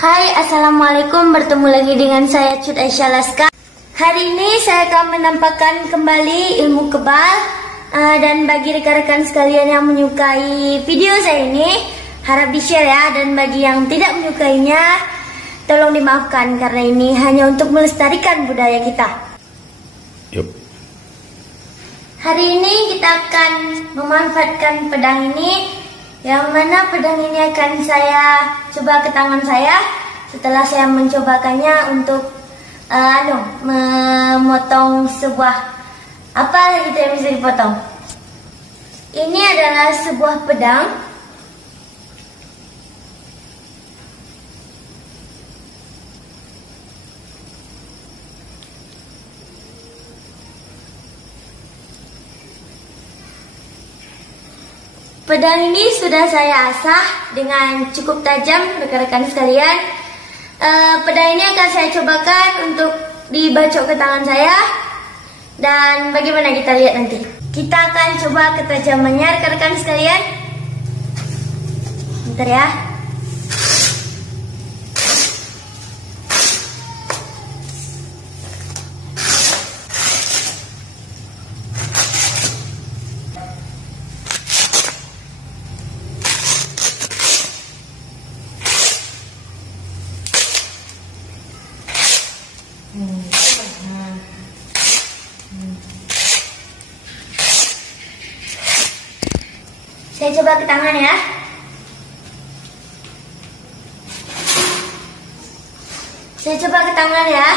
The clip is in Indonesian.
Hai, assalamualaikum. Bertemu lagi dengan saya Cut Aisyah Laska. Hari ini saya akan menampakkan kembali ilmu kebal. Dan bagi rekan-rekan sekalian yang menyukai video saya ini, harap di-share ya. Dan bagi yang tidak menyukainya, tolong dimaafkan karena ini hanya untuk melestarikan budaya kita. Yuk. Hari ini kita akan memanfaatkan pedang ini, yang mana pedang ini akan saya coba ke tangan saya setelah saya mencobakannya untuk memotong sebuah apa gitu yang bisa dipotong. Ini adalah sebuah pedang. Pedang ini sudah saya asah dengan cukup tajam, rekan-rekan sekalian. Pedang ini akan saya cobakan untuk dibacok ke tangan saya. Dan bagaimana kita lihat nanti. Kita akan coba ketajamannya, rekan-rekan sekalian. Bentar ya. Saya coba ke tangan ya. Saya coba ke tangan ya.